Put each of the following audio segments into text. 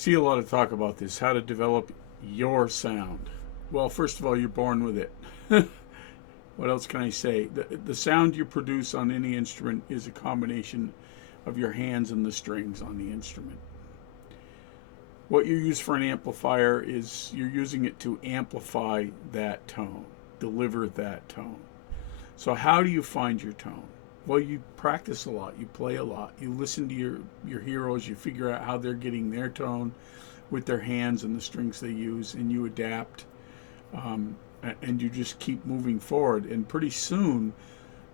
See a lot of talk about this, how to develop your sound. Well, first of all, you're born with it. What else can I say? The sound you produce on any instrument is a combination of your hands and the strings on the instrument. What you use for an amplifier is you're using it to amplify that tone, deliver that tone. So how do you find your tone? Well, you practice a lot, you play a lot, you listen to your heroes, you figure out how they're getting their tone with their hands and the strings they use, and you adapt, and you just keep moving forward. And pretty soon,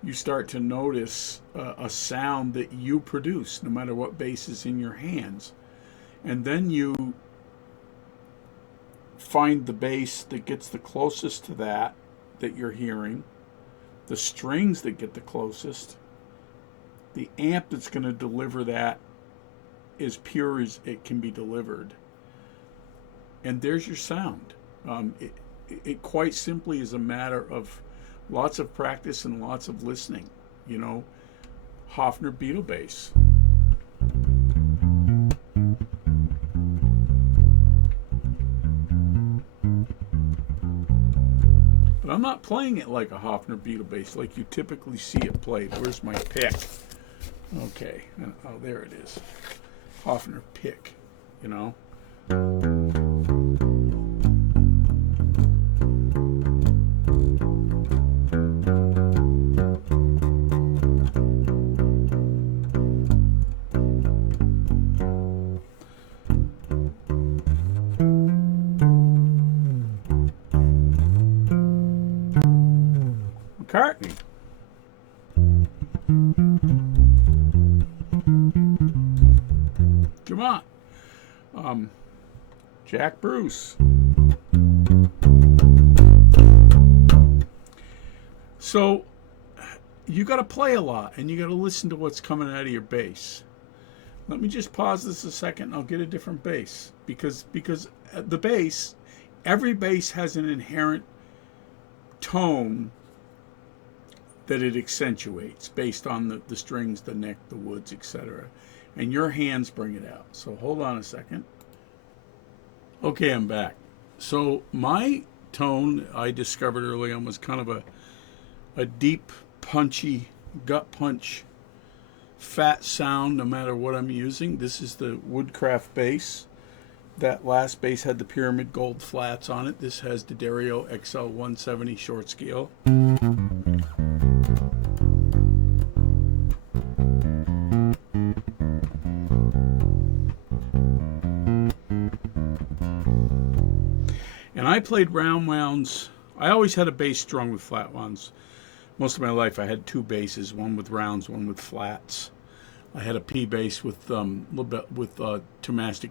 you start to notice a sound that you produce, no matter what bass is in your hands. And then you find the bass that gets the closest to that you're hearing, the strings that get the closest, the amp that's going to deliver that as pure as it can be delivered. And there's your sound. It quite simply is a matter of lots of practice and lots of listening. You know, Hofner Beetle bass. But I'm not playing it like a Hofner Beetle bass, like you typically see it played. Where's my pick? Okay, oh, there it is. Hofner pick, you know. McCartney. Come on. Jack Bruce. So you got to play a lot, and you got to listen to what's coming out of your bass. Let me just pause this a second. I'll get a different bass because the bass, every bass has an inherent tone that it accentuates based on the strings, the neck, the woods, etc. And your hands bring it out. So hold on a second. Okay, I'm back. So my tone, I discovered early on, was kind of a deep, punchy, gut punch, fat sound no matter what I'm using. This is the Woodcraft bass. That last bass had the pyramid gold flats on it. This has the Dario XL 170 short scale. And I played round wounds. I always had a bass strung with flat wounds. Most of my life I had two basses, one with rounds, one with flats. I had a P bass with Tomastic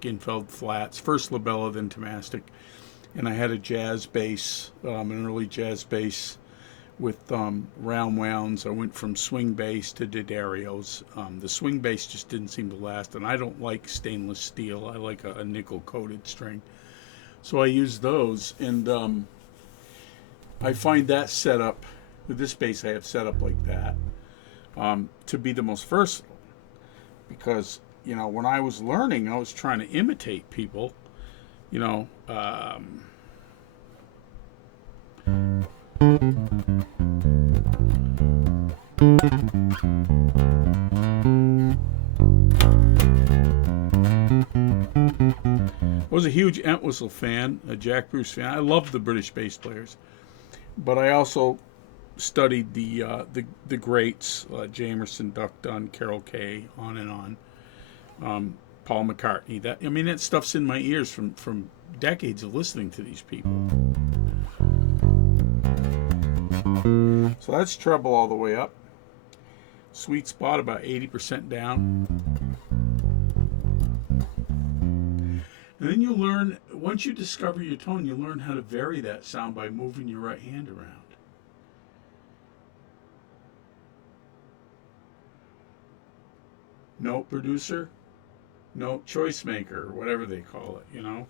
Infeld flats, first Labella, then Tomastic. And I had a jazz bass, an early jazz bass with round wounds. I went from swing bass to D'Addario's. The swing bass just didn't seem to last, and I don't like stainless steel. I like a nickel-coated string. So I use those, and I find that setup, with this bass I have set up like that, to be the most versatile. Because, you know, when I was learning, I was trying to imitate people, you know. I was a huge Entwistle fan, a Jack Bruce fan. I loved the British bass players, but I also studied the greats, Jamerson, Duck Dunn, Carol Kay, on and on. Paul McCartney. That stuff's in my ears from decades of listening to these people. So that's treble all the way up. Sweet spot about 80% down. And then you learn, once you discover your tone, you learn how to vary that sound by moving your right hand around. Note producer, note choice maker, whatever they call it, you know.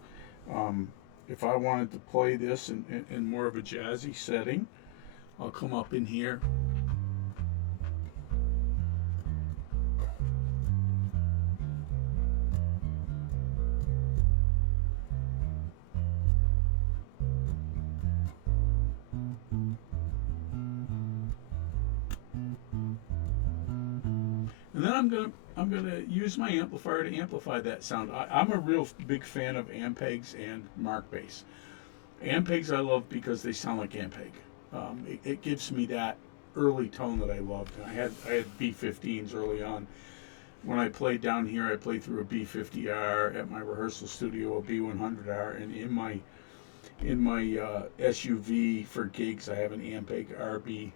If I wanted to play this in more of a jazzy setting, I'll come up in here. And then I'm gonna use my amplifier to amplify that sound. I'm a real big fan of Ampegs and Mark bass. Ampegs I love because they sound like Ampeg. It gives me that early tone that I loved. I had B15s early on. When I played down here, I played through a B50R at my rehearsal studio, a B100R, and in my SUV for gigs, I have an Ampeg RB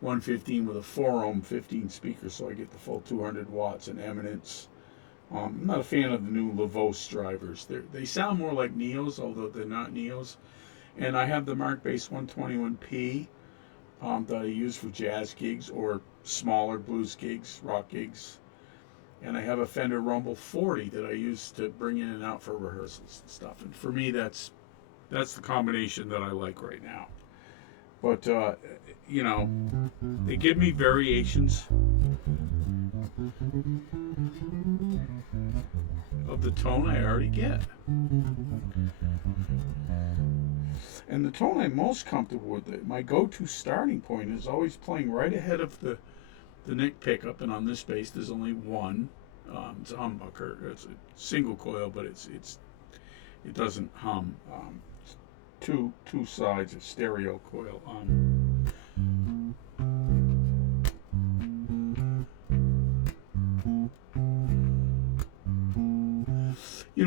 115 with a 4 ohm 15 speaker, so I get the full 200 watts and eminence. I'm not a fan of the new Lavos drivers. They sound more like Neos, although they're not Neos. And I have the Mark Bass 121P that I use for jazz gigs or smaller blues gigs, rock gigs. And I have a Fender Rumble 40 that I use to bring in and out for rehearsals and stuff. And for me, that's the combination that I like right now. But, they give me variations of the tone I already get. And the tone I'm most comfortable with, my go-to starting point is always playing right ahead of the neck pickup, and on this bass there's only one. It's a humbucker. It's a single coil, but it doesn't hum. Two sides, a stereo coil.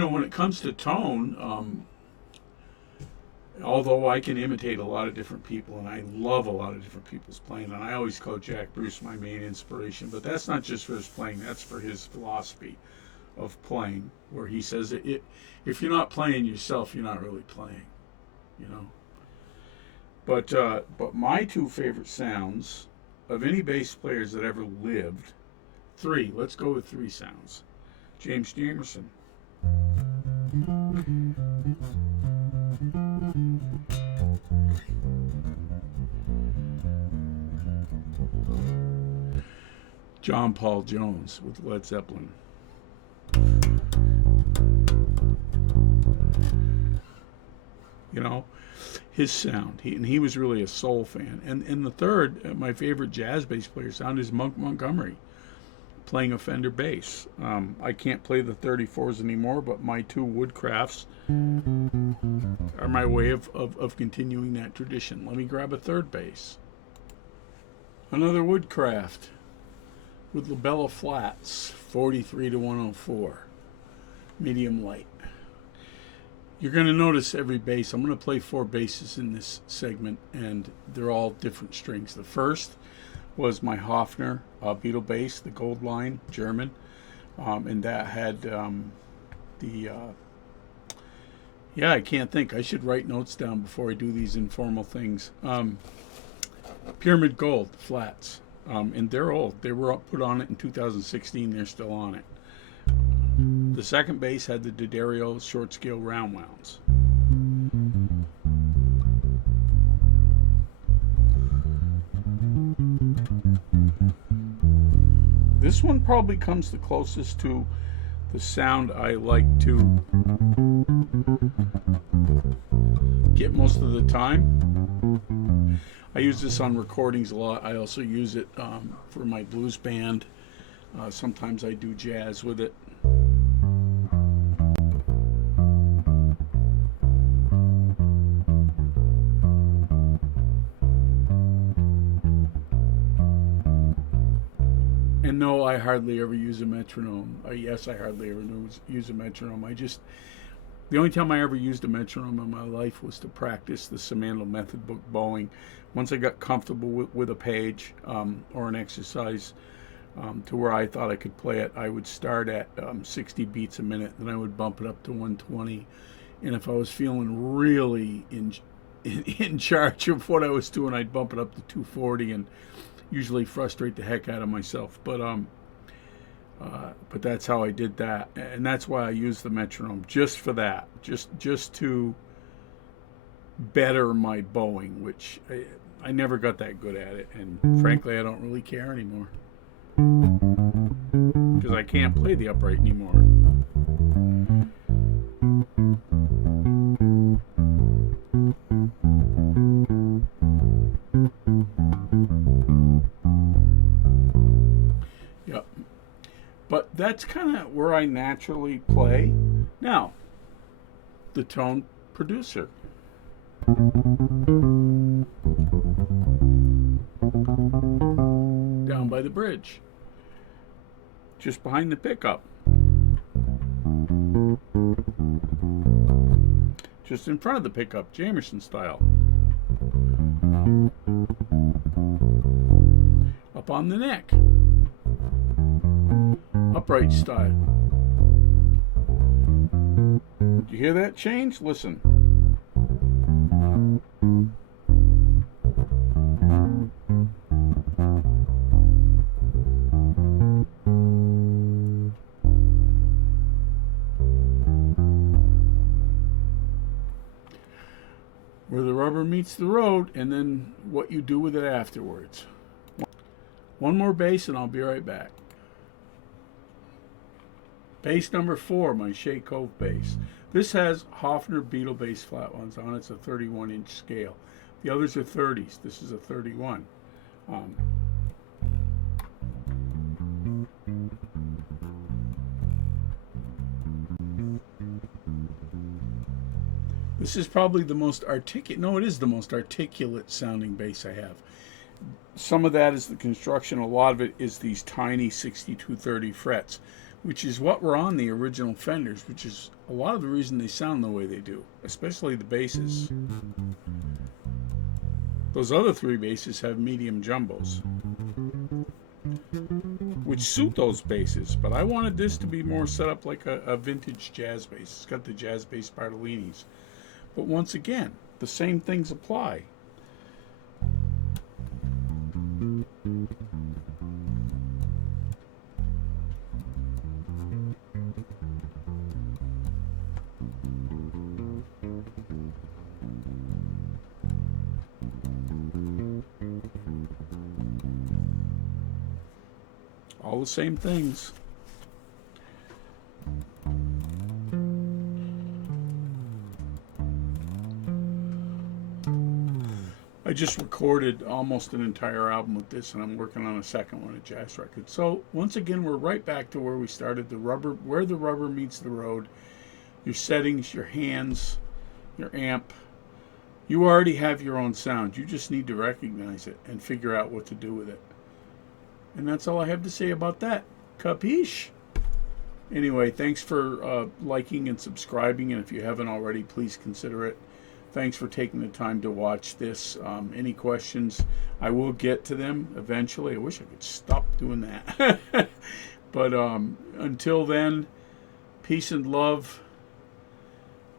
When it comes to tone, although I can imitate a lot of different people, and I love a lot of different people's playing, and I always call Jack Bruce my main inspiration, but that's not just for his playing, that's for his philosophy of playing, where he says if you're not playing yourself, you're not really playing, But my two favorite sounds of any bass players that ever lived, let's go with three sounds. James Jamerson. John Paul Jones with Led Zeppelin. His sound. He was really a soul fan. And the third, my favorite jazz bass player sound is Monk Montgomery, playing a Fender bass. I can't play the 34s anymore, but my two Woodcrafts are my way of continuing that tradition. Let me grab a third bass. Another Woodcraft with Labella Flats, 43 to 104, medium light. You're going to notice every bass. I'm going to play 4 basses in this segment, and they're all different strings. The first was my Hofner Beetle bass, the Gold Line, German, and that had I can't think. I should write notes down before I do these informal things. Pyramid Gold flats, and they're old. They were put on it in 2016. They're still on it. The second bass had the D'Addario short scale round wounds. This one probably comes the closest to the sound I like to get most of the time. I use this on recordings a lot. I also use it for my blues band. Sometimes I do jazz with it. And no, I hardly ever use a metronome. Yes, I hardly ever use a metronome. The only time I ever used a metronome in my life was to practice the Simandl method book bowing. Once I got comfortable with a page or an exercise to where I thought I could play it, I would start at 60 beats a minute, then I would bump it up to 120. And if I was feeling really in charge of what I was doing, I'd bump it up to 240 and usually frustrate the heck out of myself. But that's how I did that, and that's why I use the metronome, just for that, just to better my bowing, which I never got that good at it, and frankly I don't really care anymore because I can't play the upright anymore. Yep. that's kind of where I naturally play. Now, the tone producer. Down by the bridge. Just behind the pickup. Just in front of the pickup, Jamerson style. Up on the neck. Upright style. Do you hear that change? Listen. Where the rubber meets the road, and then what you do with it afterwards. One more bass and I'll be right back. Bass number 4, my Shea Cove bass. This has Hofner Beetle bass flat ones on it. It's a 31-inch scale. The others are 30s. This is a 31. This is probably the most articulate, no, it is the most articulate sounding bass I have. Some of that is the construction, a lot of it is these tiny 6230 frets, which is what were on the original Fenders, which is a lot of the reason they sound the way they do, especially the basses. Those other 3 basses have medium jumbos, which suit those basses, but I wanted this to be more set up like a vintage jazz bass. It's got the jazz bass Bartolinis. But once again, the same things apply. All the same things. I just recorded almost an entire album with this, and I'm working on a second one, a jazz record. So once again, we're right back to where we started, the rubber, where the rubber meets the road. Your settings, your hands, your amp. You already have your own sound. You just need to recognize it and figure out what to do with it. And that's all I have to say about that. Capiche? Anyway, thanks for liking and subscribing, and if you haven't already, please consider it. Thanks for taking the time to watch this. Any questions, I will get to them eventually. I wish I could stop doing that. But until then, peace and love.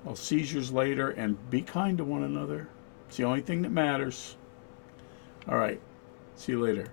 I'll see yous later, and be kind to one another. It's the only thing that matters. All right. See you later.